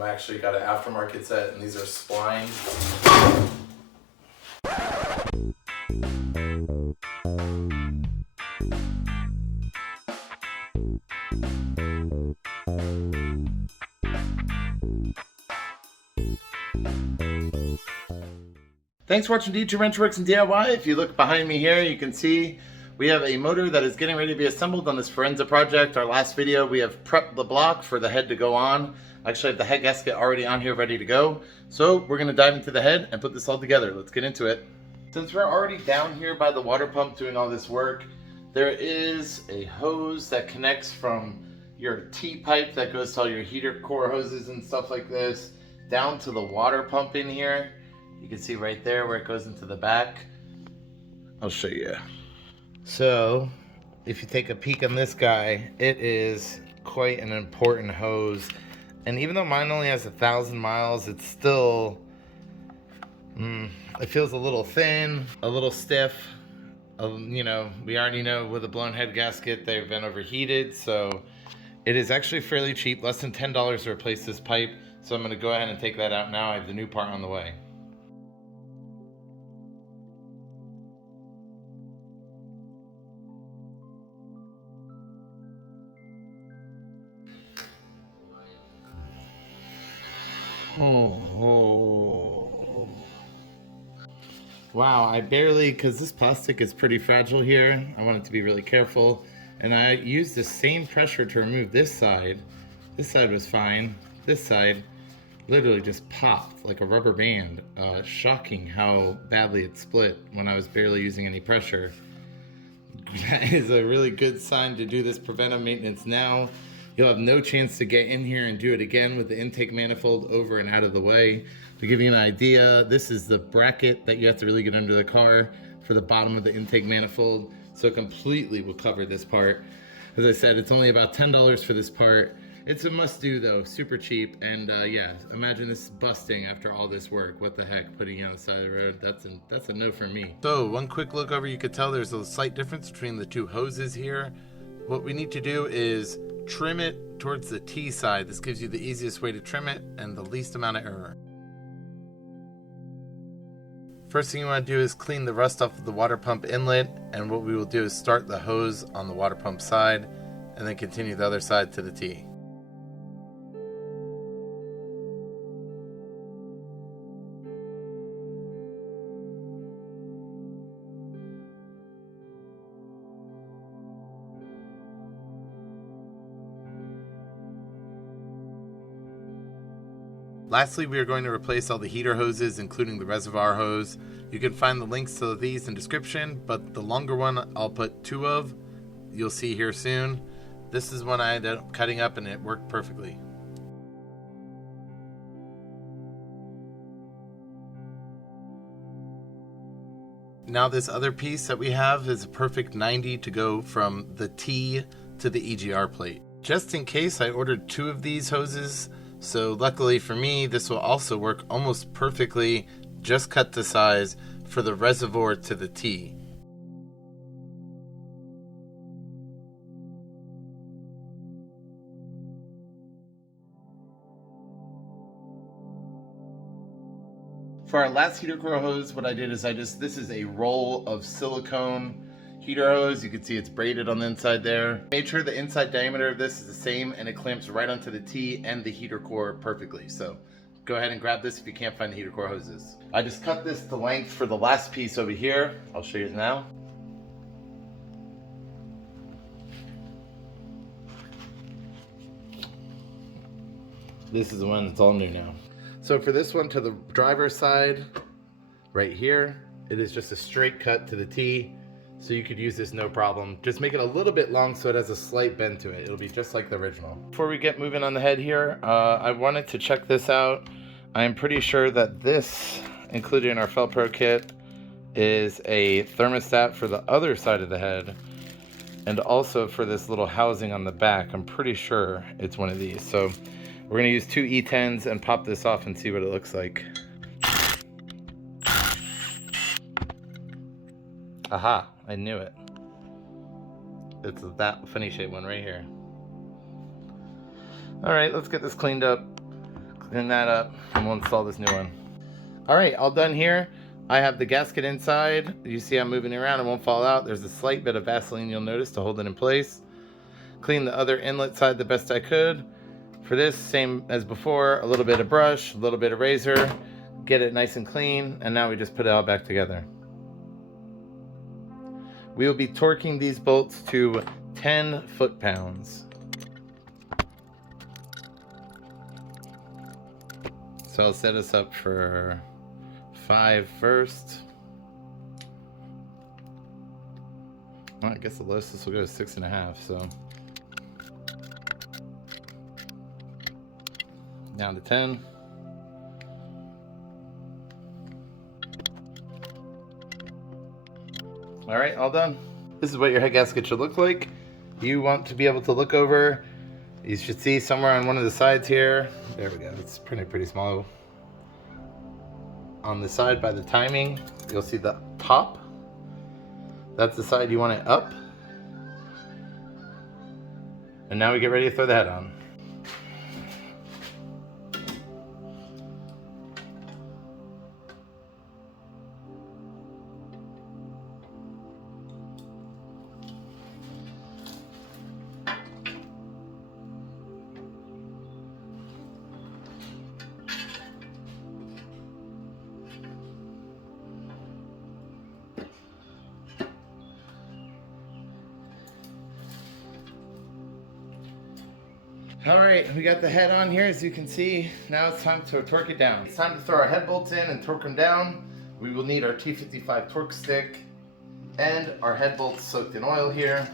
I actually got an aftermarket set, and these are splined. Thanks for watching D2 Wrench Works and DIY. If you look behind me here, you can see we have a motor that is getting ready to be assembled on this Forenza project. Our last video, we have prepped the block for the head to go on. I actually have the head gasket already on here ready to go. So we're gonna dive into the head and put this all together. Let's get into it. Since we're already down here by the water pump doing all this work, there is a hose that connects from your T-pipe that goes to all your heater core hoses and stuff like this, down to the water pump in here. You can see right there where it goes into the back. I'll show you. So, if you take a peek on this guy, it is quite an important hose. And even though mine only has 1,000 miles, it's still, it feels a little thin, a little stiff. You know, we already know with a blown head gasket, they've been overheated. So it is actually fairly cheap, less than $10 to replace this pipe. So I'm gonna go ahead and take that out now. I have the new part on the way. Oh. Wow, I barely, because this plastic is pretty fragile here, I wanted to be really careful, and I used the same pressure to remove this side. This side was fine. This side literally just popped like a rubber band. Shocking how badly it split when I was barely using any pressure. That is a really good sign to do this preventive maintenance now. You'll have no chance to get in here and do it again with the intake manifold over and out of the way. To give you an idea, this is the bracket that you have to really get under the car for the bottom of the intake manifold. So it completely will cover this part. As I said, it's only about $10 for this part. It's a must-do though, super cheap. And yeah, imagine this busting after all this work. What the heck, putting it on the side of the road, that's a no for me. So one quick look over, you could tell there's a slight difference between the two hoses here. What we need to do is trim it towards the T side. This gives you the easiest way to trim it and the least amount of error. First thing you want to do is clean the rust off of the water pump inlet, and what we will do is start the hose on the water pump side and then continue the other side to the T. Lastly, we are going to replace all the heater hoses, including the reservoir hose. You can find the links to these in description, but the longer one I'll put 2 of. You'll see here soon. This is one I ended up cutting up and it worked perfectly. Now this other piece that we have is a perfect 90 to go from the T to the EGR plate. Just in case, I ordered 2 of these hoses. So luckily for me, this will also work almost perfectly, just cut to size for the reservoir to the T. For our last heater core hose, what I did is this is a roll of silicone heater hose. You can see it's braided on the inside there. Made sure the inside diameter of this is the same and it clamps right onto the T and the heater core perfectly. So go ahead and grab this if you can't find the heater core hoses. I just cut this to length for the last piece over here. I'll show you now. This is the one that's all new now. So for this one, to the driver's side, right here, it is just a straight cut to the T. So you could use this no problem. Just make it a little bit long so it has a slight bend to it. It'll be just like the original. Before we get moving on the head here, I wanted to check this out. I am pretty sure that this, included in our Felpro kit, is a thermostat for the other side of the head. And also for this little housing on the back. I'm pretty sure it's one of these. So we're gonna use 2 E10s and pop this off and see what it looks like. Aha, I knew it. It's that funny shaped one right here. All right, let's get this cleaned up. clean that up, and we'll install this new one. All right, all done here. I have the gasket inside. You see I'm moving it around, it won't fall out. There's a slight bit of Vaseline you'll notice to hold it in place. Clean the other inlet side the best I could. For this, same as before, a little bit of brush, a little bit of razor, get it nice and clean, and now we just put it all back together. We will be torquing these bolts to 10 foot-pounds. So I'll set us up for 5 first. Well, I guess the lowest this will go is 6.5, so. Down to 10. All right, all done. This is what your head gasket should look like. You want to be able to look over. You should see somewhere on one of the sides here. There we go, it's pretty small. On the side by the timing, you'll see the top. That's the side you want it up. And now we get ready to throw the head on. All right, we got the head on here, as you can see. Now it's time to torque it down. It's time to throw our head bolts in and torque them down. We will need our T55 torque stick and our head bolts soaked in oil here.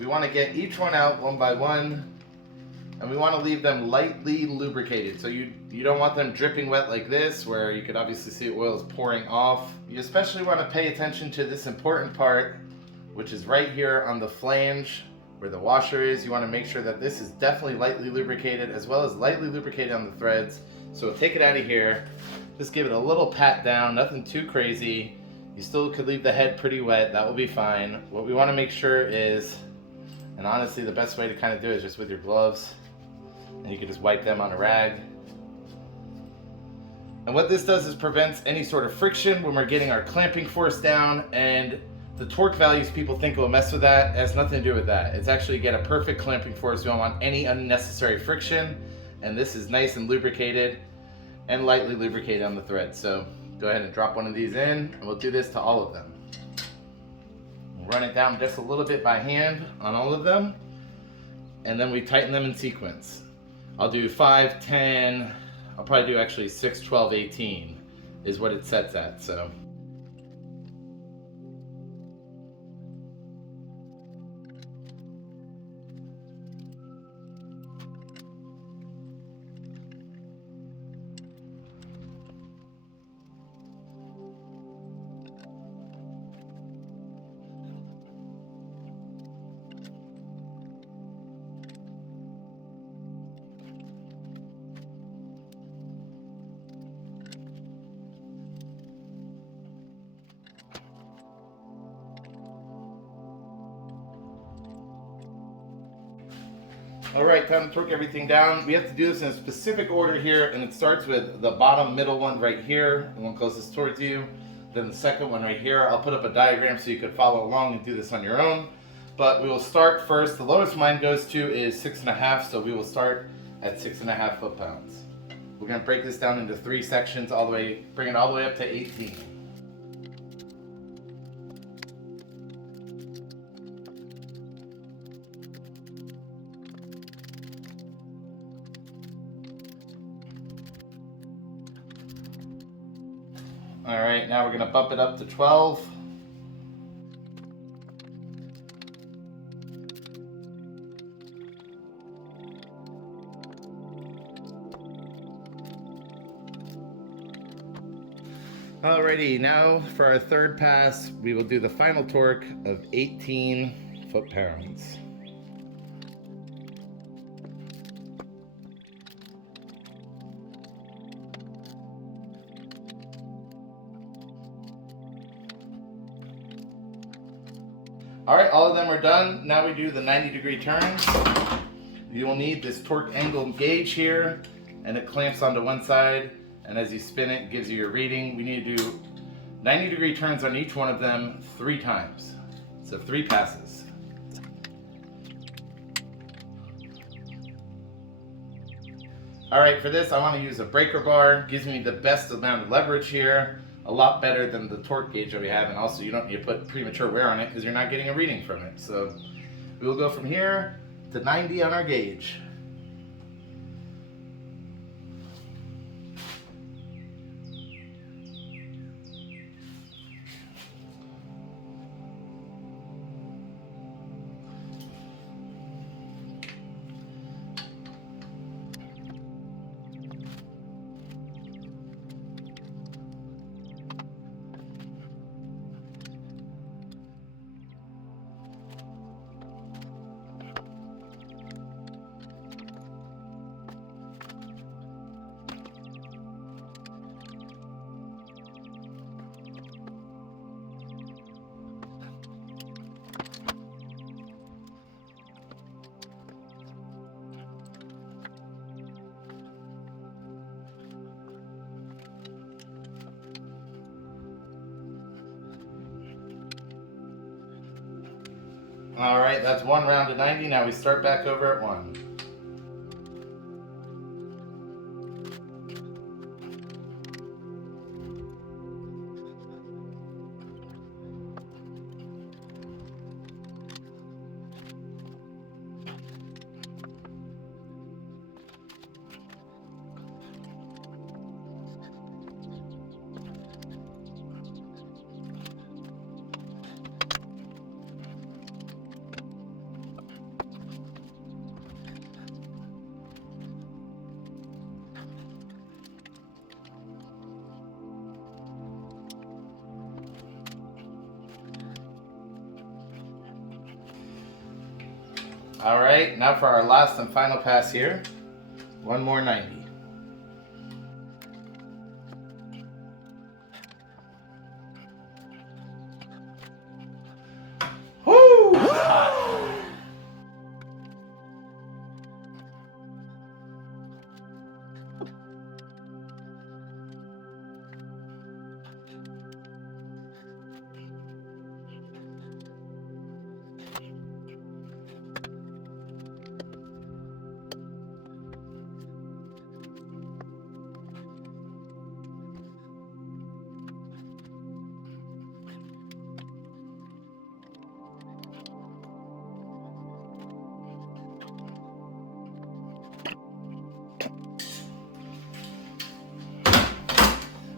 We want to get each one out one by one, and we want to leave them lightly lubricated. So you don't want them dripping wet like this, where you could obviously see oil is pouring off. You especially want to pay attention to this important part, which is right here on the flange where the washer is. You want to make sure that this is definitely lightly lubricated, as well as lightly lubricated on the threads. So we'll take it out of here, just give it a little pat down, nothing too crazy. You still could leave the head pretty wet, that will be fine. What we want to make sure is, and honestly the best way to kind of do it is just with your gloves, and you can just wipe them on a rag. And what this does is prevents any sort of friction when we're getting our clamping force down, and the torque values people think will mess with that. It has nothing to do with that. It's actually get a perfect clamping force. We don't want any unnecessary friction, and this is nice and lubricated and lightly lubricated on the thread. So go ahead and drop one of these in, and we'll do this to all of them. We'll run it down just a little bit by hand on all of them, and then we tighten them in sequence. I'll do 5, 10, I'll probably do actually 6, 12, 18 is what it sets at. So all right, time to torque everything down. We have to do this in a specific order here, and it starts with the bottom middle one right here, the one closest towards you, then the second one right here. I'll put up a diagram so you could follow along and do this on your own. But we will start first. The lowest mine goes to is 6.5, so we will start at 6.5 foot-pounds. We're gonna break this down into 3 sections, all the way, bring it all the way up to 18. All right, now we're gonna bump it up to 12. Alrighty, now for our third pass, we will do the final torque of 18 foot-pounds. All right, all of them are done. Now we do the 90-degree turns. You will need this torque angle gauge here, and and it clamps onto one side, and as you spin it, it gives you your reading. We need to do 90-degree turns on each one of them 3 times. So 3 passes. All right, for this, I want to use a breaker bar. Gives me the best amount of leverage here. A lot better than the torque gauge that we have, and also you don't need to put premature wear on it because you're not getting a reading from it. So we will go from here to 90 on our gauge. All right, that's 1 round to 90. Now we start back over at 1. All right, now for our last and final pass here. 1 more 90. Woo!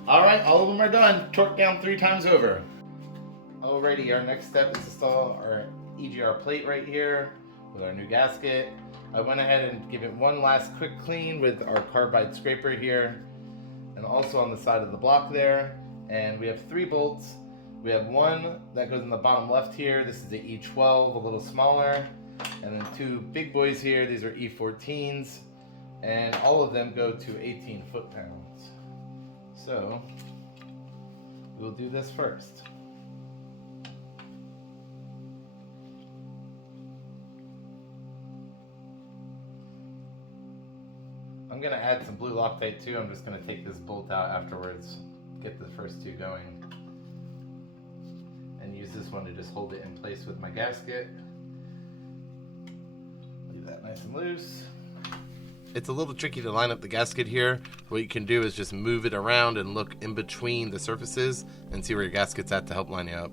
All right, all of them are done. Torque down 3 times over. Alrighty, our next step is to install our EGR plate right here with our new gasket. I went ahead and give it one last quick clean with our carbide scraper here, and also on the side of the block there. And we have 3 bolts. We have one that goes in the bottom left here. This is the E12, a little smaller. And then 2 big boys here. These are E14s. And all of them go to 18 foot-pounds. So we'll do this first. I'm going to add some blue Loctite too. I'm just going to take this bolt out afterwards, get the first 2 going, and use this one to just hold it in place with my gasket. Leave that nice and loose. It's a little tricky to line up the gasket here. What you can do is just move it around and look in between the surfaces and see where your gasket's at to help line you up.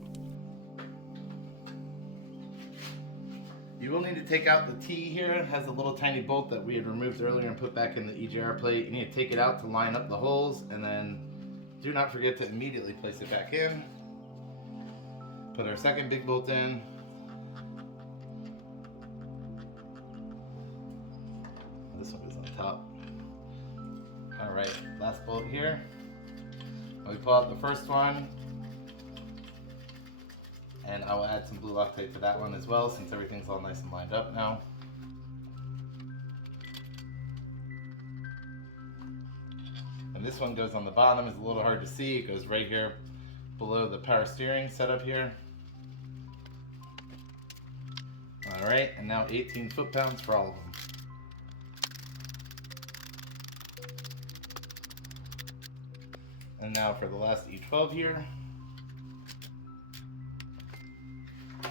You will need to take out the T here. It has a little tiny bolt that we had removed earlier and put back in the EGR plate. You need to take it out to line up the holes, and then do not forget to immediately place it back in. Put our second big bolt in. This one is on top. All right, last bolt here. We pull out the first one, and I will add some blue Loctite to that one as well, since everything's all nice and lined up now. And this one goes on the bottom. It's a little hard to see. It goes right here below the power steering setup here. All right, and now 18 foot-pounds for all of them. And now for the last E12 here.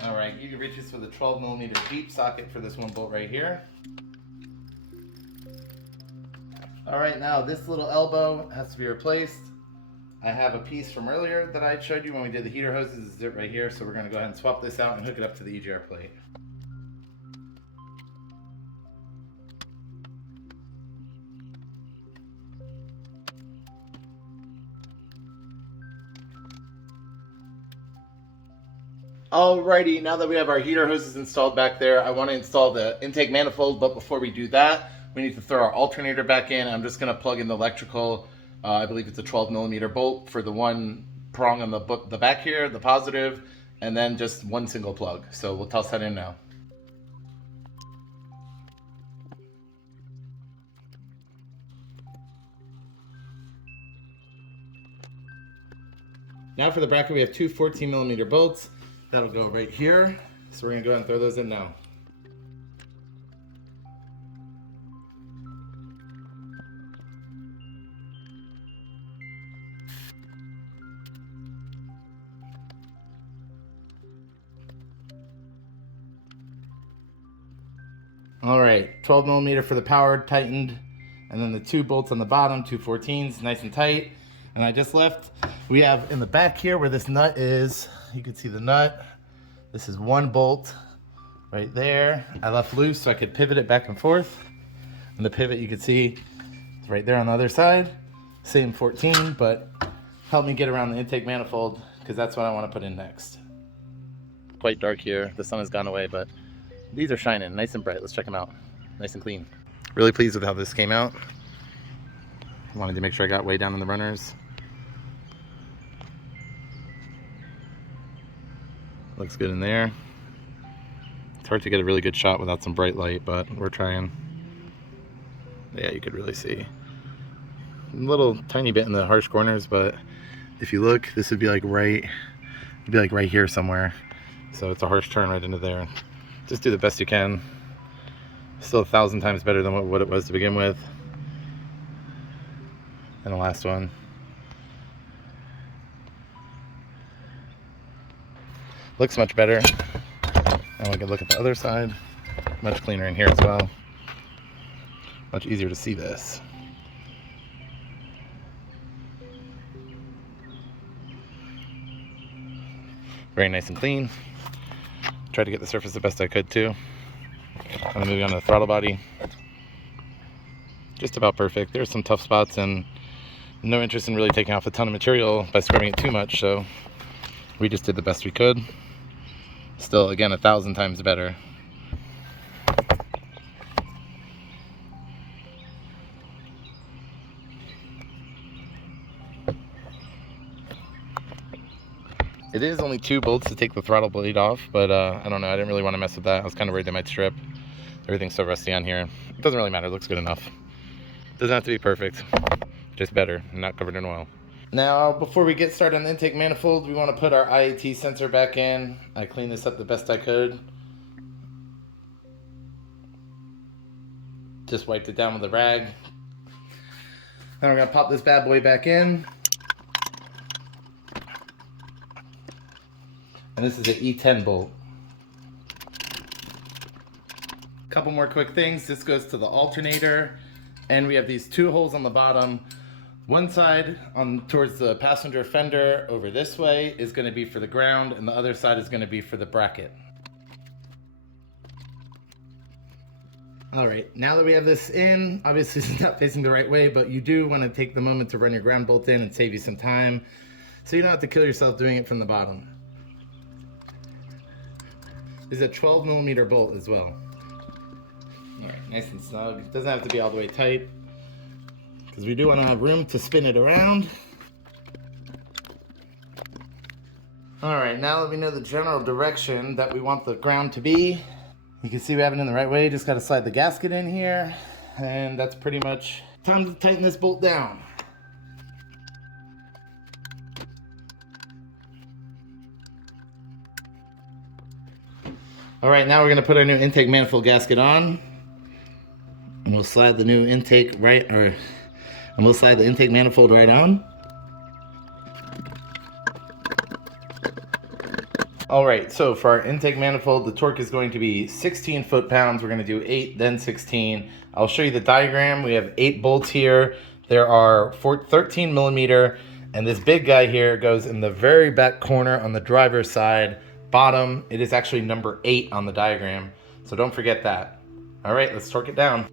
All right, you can reach this with a 12mm deep socket for this one bolt right here. All right, now this little elbow has to be replaced. I have a piece from earlier that I showed you when we did the heater hoses. This is it right here, so we're gonna go ahead and swap this out and hook it up to the EGR plate. Alrighty, now that we have our heater hoses installed back there, I want to install the intake manifold, but before we do that, we need to throw our alternator back in. I'm just going to plug in the electrical, I believe it's a 12mm bolt for the one prong on the back here, the positive, and then just one single plug. So we'll toss that in now. Now for the bracket, we have two 14mm bolts. That'll go right here. So we're gonna go ahead and throw those in now. All right, 12mm for the power tightened, and then the two bolts on the bottom, two 14s, nice and tight. And I just left, we have in the back here where this nut is, you can see the nut. This is one bolt right there. I left loose so I could pivot it back and forth. And the pivot you can see is right there on the other side. Same 14, but help me get around the intake manifold because that's what I want to put in next. Quite dark here. The sun has gone away, but these are shining nice and bright. Let's check them out. Nice and clean. Really pleased with how this came out. Wanted to make sure I got way down in the runners. Looks good in there. It's hard to get a really good shot without some bright light, but we're trying. Yeah, you could really see. A little tiny bit in the harsh corners, but if you look, this would be like right here somewhere. So it's a harsh turn right into there. Just do the best you can. Still 1,000 times better than what it was to begin with. And the last one. Looks much better. And we can look at the other side. Much cleaner in here as well. Much easier to see this. Very nice and clean. Tried to get the surface the best I could too. I'm gonna move on to the throttle body. Just about perfect. There's some tough spots and no interest in really taking off a ton of material by scrubbing it too much, so we just did the best we could. Still, again, 1,000 times better. It is only 2 bolts to take the throttle blade off, but I don't know, I didn't really want to mess with that. I was kind of worried they might strip. Everything's so rusty on here. It doesn't really matter, it looks good enough. Doesn't have to be perfect, just better and not covered in oil. Now, before we get started on the intake manifold, we want to put our IAT sensor back in. I cleaned this up the best I could. Just wiped it down with a rag. Then we're going to pop this bad boy back in. And this is an E10 bolt. Couple more quick things. This goes to the alternator. And we have these 2 holes on the bottom. One side on towards the passenger fender over this way is going to be for the ground, and the other side is going to be for the bracket. All right, now that we have this in, obviously it's not facing the right way, but you do want to take the moment to run your ground bolt in and save you some time, so you don't have to kill yourself doing it from the bottom. This is a 12mm bolt as well. All right, nice and snug. It doesn't have to be all the way tight, because we do want to have room to spin it around. All right, now that we know the general direction that we want the ground to be, you can see we have it in the right way. Just got to slide the gasket in here, and that's pretty much time to tighten this bolt down. All right, now we're going to put our new intake manifold gasket on, and we'll slide the new intake right, and we'll slide the intake manifold right on. All right, so for our intake manifold, the torque is going to be 16 foot-pounds. We're going to do 8, then 16. I'll show you the diagram. We have 8 bolts here. There are 13 millimeter, and this big guy here goes in the very back corner on the driver's side, bottom. It is actually number 8 on the diagram, so don't forget that. All right, let's torque it down.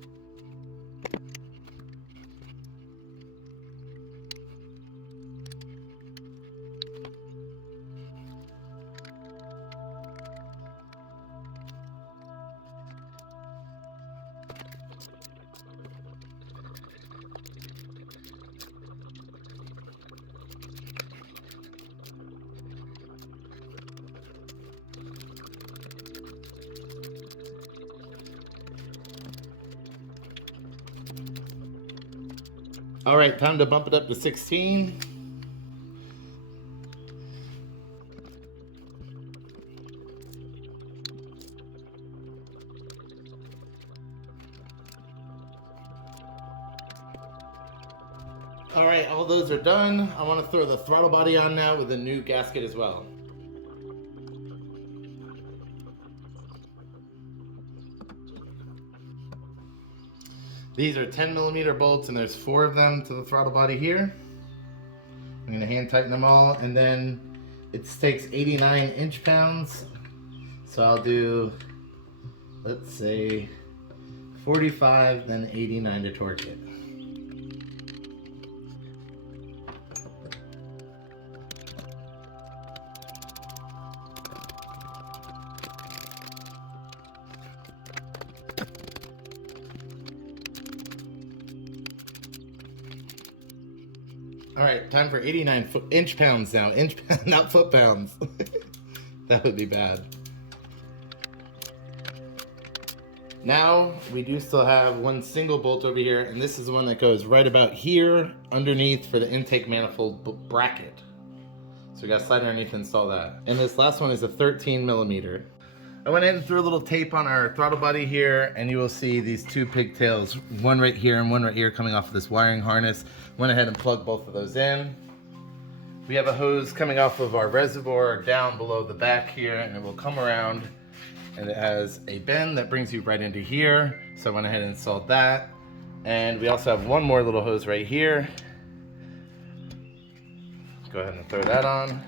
All right, time to bump it up to 16. All right, all those are done. I want to throw the throttle body on now with a new gasket as well. These are 10 millimeter bolts, and there's 4 of them to the throttle body here. I'm gonna hand tighten them all, and then it takes 89 inch-pounds. So I'll do, let's say, 45, then 89 to torque it. All right, time for 89 inch-pounds now. Not foot-pounds. That would be bad. Now, we do still have one single bolt over here, and this is the one that goes right about here underneath for the intake manifold bracket. So we got to slide underneath and install that. And this last one is a 13 millimeter. I went in and threw a little tape on our throttle body here, and you will see these 2 pigtails, one right here and one right here coming off of this wiring harness. Went ahead and plugged both of those in. We have a hose coming off of our reservoir down below the back here, and it will come around, and it has a bend that brings you right into here. So I went ahead and installed that. And we also have one more little hose right here. Go ahead and throw that on.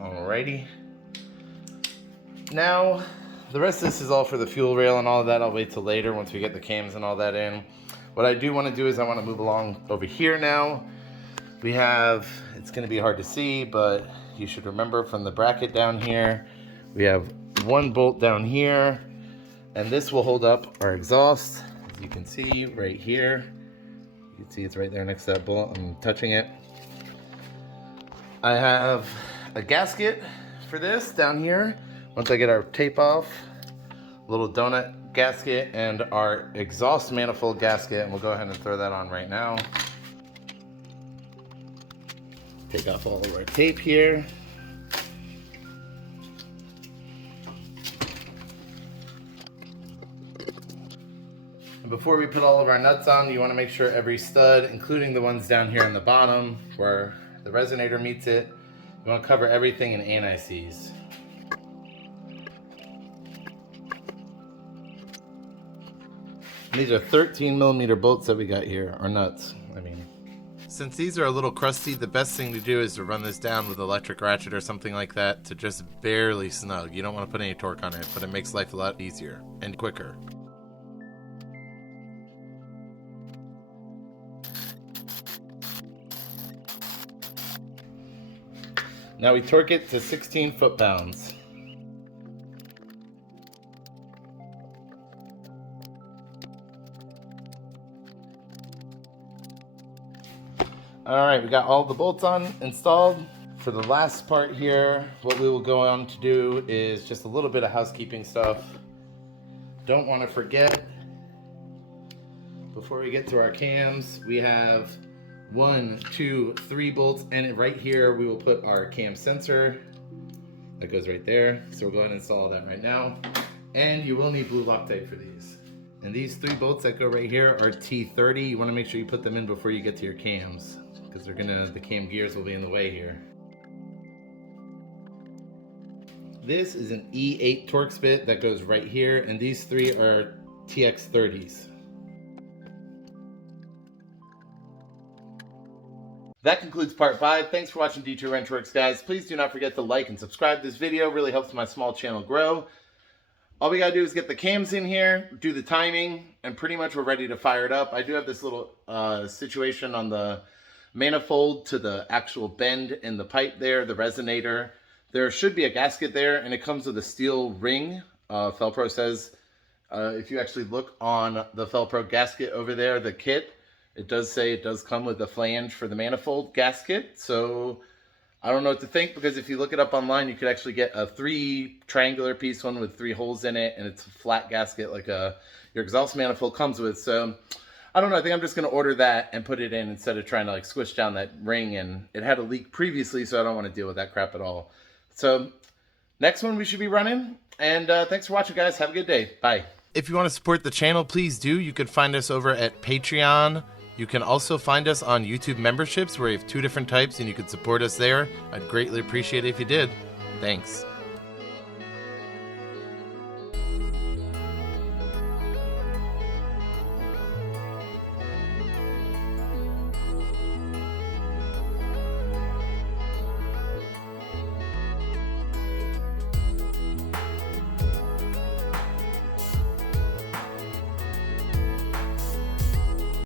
Alrighty. Now, the rest of this is all for the fuel rail and all of that. I'll wait till later once we get the cams and all that in. What I do want to do is I want to move along over here now. We have, it's going to be hard to see, but you should remember from the bracket down here, we have one bolt down here, and this will hold up our exhaust. As you can see right here, you can see it's right there next to that bolt. I'm touching it. I have a gasket for this down here. Once I get our tape off, a little donut gasket and our exhaust manifold gasket, and we'll go ahead and throw that on right now. Take off all of our tape here. And before we put all of our nuts on, you want to make sure every stud, including the ones down here in the bottom where the resonator meets it, you want to cover everything in anti-seize. These are 13 millimeter bolts that we got here, or nuts, I mean. Since these are a little crusty, the best thing to do is to run this down with electric ratchet or something like that to just barely snug. You don't want to put any torque on it, but it makes life a lot easier and quicker. Now we torque it to 16 foot-pounds. All right, we got all the bolts on installed. For the last part here, what we will go on to do is just a little bit of housekeeping stuff. Don't want to forget, before we get to our cams, we have 1, 2, 3 bolts, and right here we will put our cam sensor. That goes right there. So we'll go ahead and install that right now. And you will need blue Loctite for these. And these 3 bolts that go right here are T30. You want to make sure you put them in before you get to your cams, because the cam gears will be in the way here. This is an E8 Torx bit that goes right here, and these 3 are TX30s. That concludes part 5. Thanks for watching D2 Wrenchworks, guys. Please do not forget to like and subscribe to this video. It really helps my small channel grow. All we gotta do is get the cams in here, do the timing, and pretty much we're ready to fire it up. I do have this little situation on the manifold to the actual bend in the pipe there, the resonator. There should be a gasket there, and it comes with a steel ring. Felpro says, if you actually look on the Felpro gasket over there, the kit, it does say it does come with a flange for the manifold gasket. So I don't know what to think, because if you look it up online, you could actually get a 3 triangular piece, one with 3 holes in it, and it's a flat gasket like your exhaust manifold comes with. So I don't know, I think I'm just going to order that and put it in instead of trying to like squish down that ring, and it had a leak previously, so I don't want to deal with that crap at all. So next one we should be running, and thanks for watching, guys. Have a good day. Bye. If you want to support the channel, please do. You could find us over at Patreon. You can also find us on YouTube memberships, where we have 2 different types, and you can support us there. I'd greatly appreciate it if you did. Thanks.